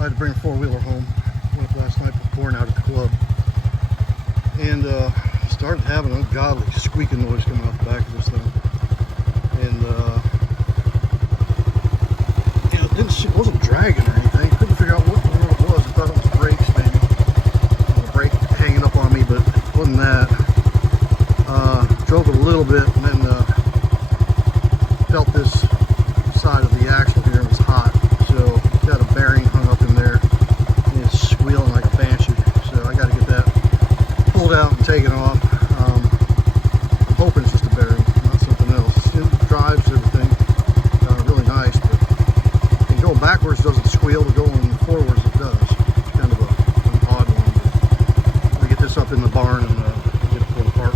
I had to bring a four-wheeler home. Went up last night for pouring out at the club, and started having an ungodly squeaking noise coming off the back of this thing. And it wasn't dragging or anything. Couldn't figure out what it was. I thought it was brakes, maybe. The brake hanging up on me, but it wasn't that. Drove it a little bit, and then felt this side of the axle here, and it's hot. So it's got a bearing hung up in there, and it's squealing like a banshee. So I got to get that pulled out and taken off. I'm hoping it's just a bearing, not something else. It drives everything really nice, but going backwards doesn't squeal, but going forwards it does. It's kind of an odd one. I'm going to get this up in the barn and get it pulled apart.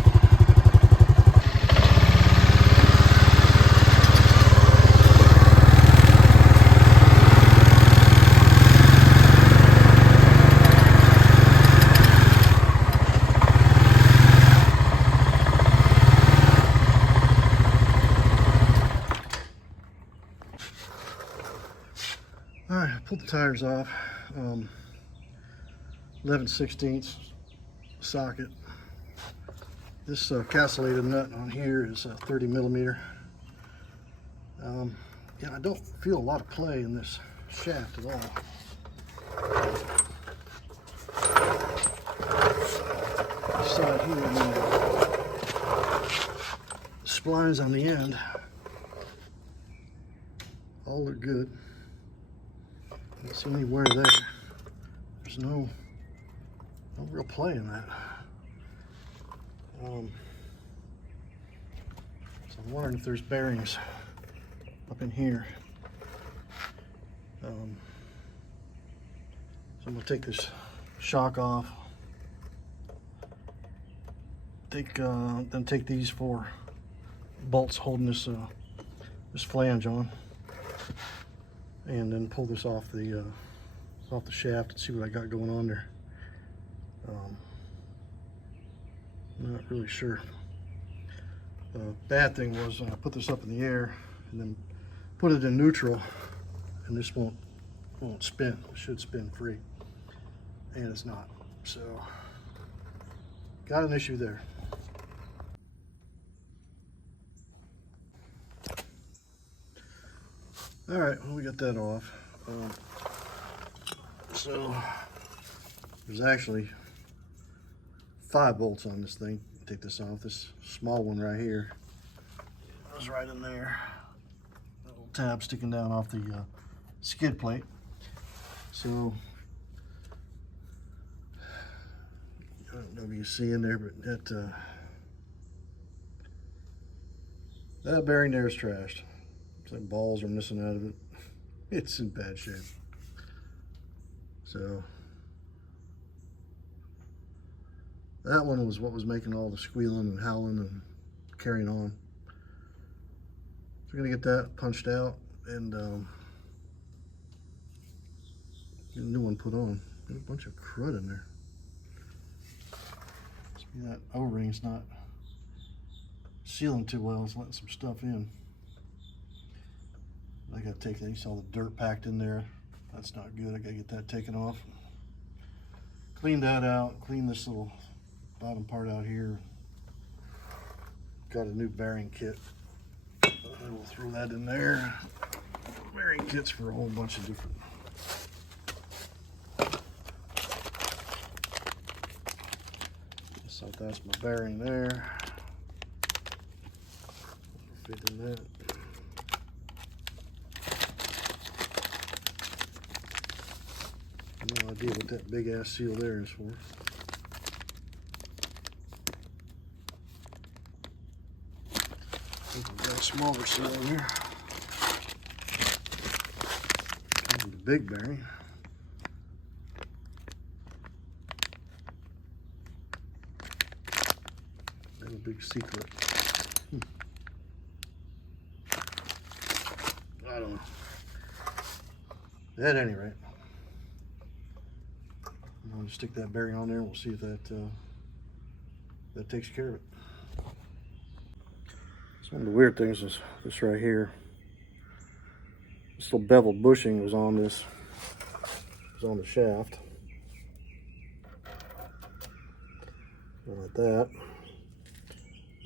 Alright, I pulled the tires off. 11/16 socket. This castellated nut on here is 30 millimeter. Yeah, I don't feel a lot of play in this shaft at all. This side here, and then the splines on the end all look good. Don't see any wear there. There's no real play in that. So I'm wondering if there's bearings up in here. So I'm gonna take this shock off. Then take these four bolts holding this flange on, and then pull this off the shaft and see what I got going on there. Not really sure. Bad thing was I put this up in the air and then put it in neutral, and this won't spin. It should spin free, and it's not. So got an issue there. All right, well, we got that off. So there's actually 5 bolts on this thing. Take this off. This small one right here goes right in there. That little tab sticking down off the skid plate. So I don't know if you can see in there, but that bearing there is trashed. It's like balls are missing out of it. It's in bad shape. So that one was what was making all the squealing and howling and carrying on. So we're gonna get that punched out and get a new one put on. There's a bunch of crud in there. Must be that O-ring's not sealing too well. It's letting some stuff in. I gotta take that. You saw the dirt packed in there. That's not good. I gotta get that taken off. Clean that out. Clean this little bottom part out here. Got a new bearing kit. We'll throw that in there. Bearing kits for a whole bunch of different. So that's my bearing there. Fit in that. No idea what that big ass seal there is for. I think we've got a smaller seal in here. Comes with a big bearing. That's a big secret. I don't know. At any rate, I'm going to stick that bearing on there and we'll see if that takes care of it. So one of the weird things is this right here. This little beveled bushing was on this on the shaft. Like that.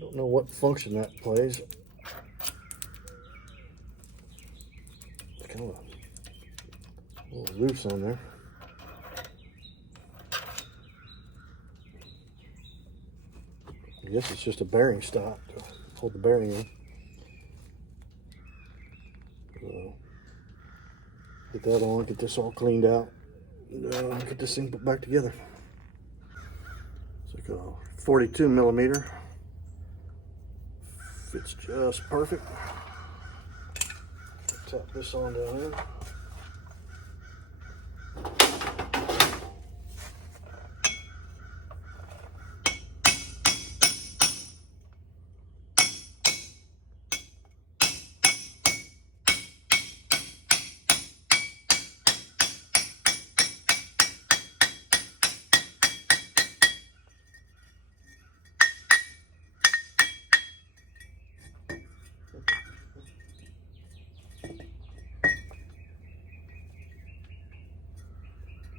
Don't know what function that plays. It's kind of a little loose on there. I guess it's just a bearing stop to hold the bearing in. So, get that on, get this all cleaned out, and get this thing put back together. It's like a 42 millimeter. Fits just perfect. Tap this on down here.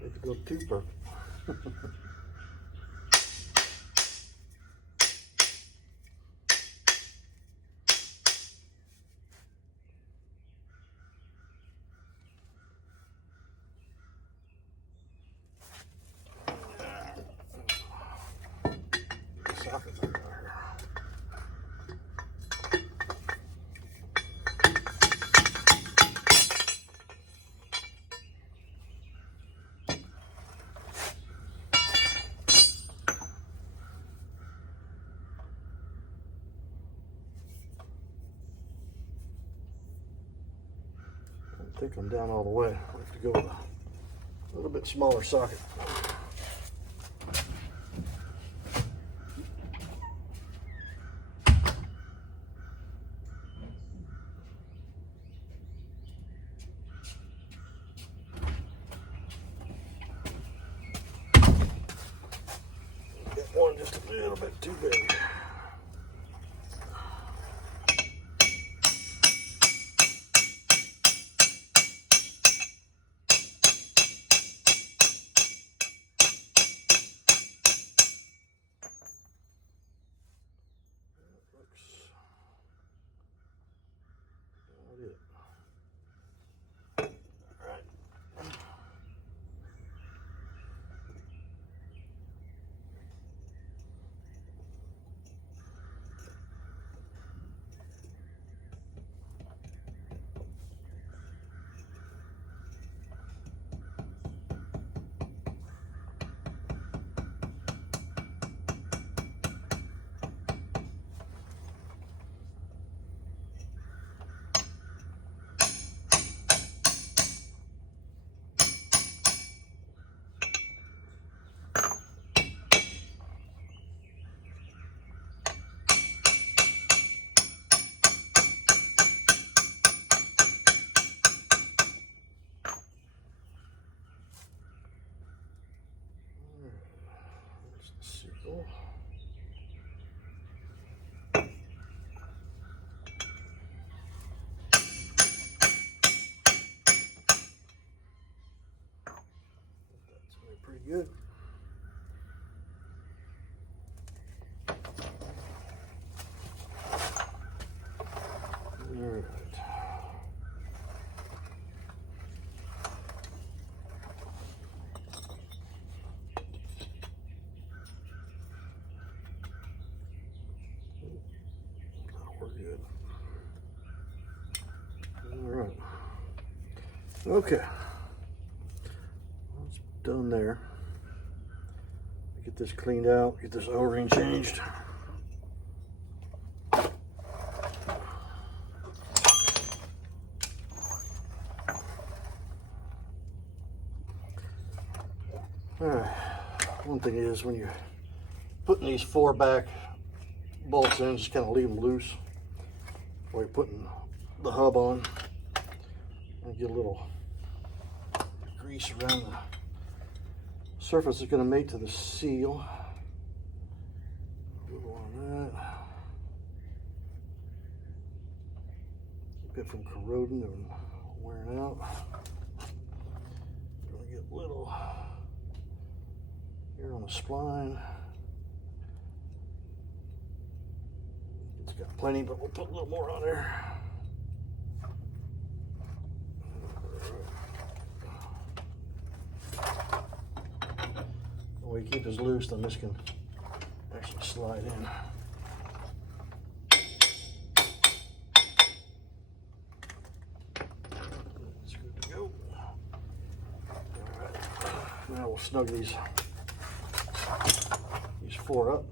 Make it look too perfect. Socket back there. I think I'm down all the way. I have to go with a little bit smaller socket. Get one just a little bit too big. Seal. That's pretty good. All right. We're good. All right. Okay. It's done there. Get this cleaned out, get this O-ring changed. Alright, one thing is when you're putting these 4 back bolts in, just kind of leave them loose while you're putting the hub on. And get a little grease around the surface is going to mate to the seal. A little on that. Keep it from corroding and wearing out. We're going to get little on the spline. It's got plenty, but we'll put a little more on there. The way you keep this loose, then this can actually slide in. It's good to go. All right. Now we'll snug these 4 up.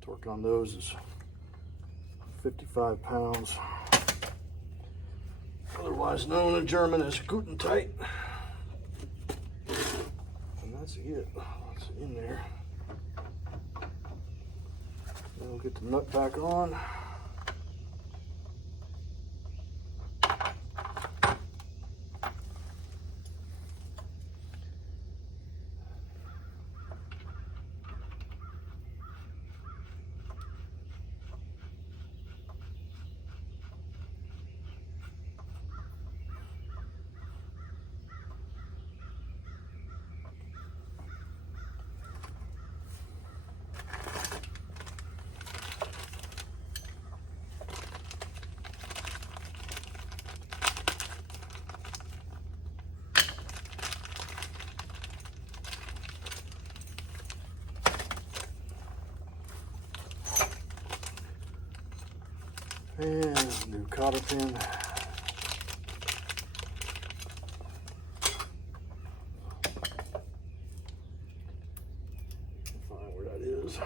Torque on those is 55 pounds, otherwise known in German as guten tight. And that's it. That's in there. Then we'll get the nut back on. And new cotter pin. Find where that is.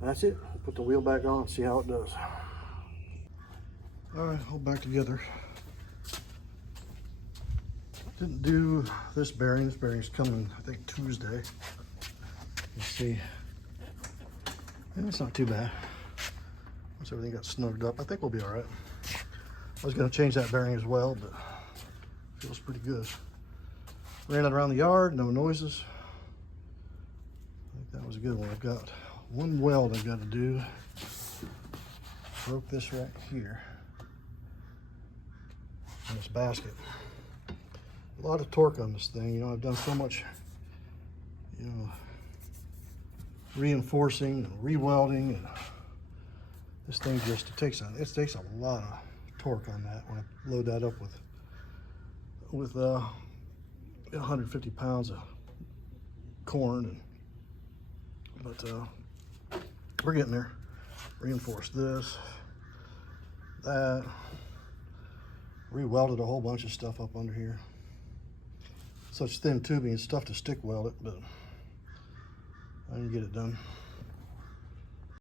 That's it. We'll put the wheel back on and see how it does. All right, all back together. Didn't do this bearing. This bearing's coming, I think, Tuesday. Let's see. Yeah, it's not too bad. Once everything got snugged up, I think we'll be all right. I was gonna change that bearing as well, but it feels pretty good. Ran it around the yard, no noises. I think that was a good one. I've got one weld I've got to do. Broke this right here in this basket. A lot of torque on this thing. You know, I've done so much, you know, reinforcing and re-welding, and this thing just, it takes a lot of torque on that when I load that up with 150 pounds of corn. But we're getting there. Reinforced this, that, re-welded a whole bunch of stuff up under here. Such thin tubing and stuff to stick weld it, but I didn't get it done.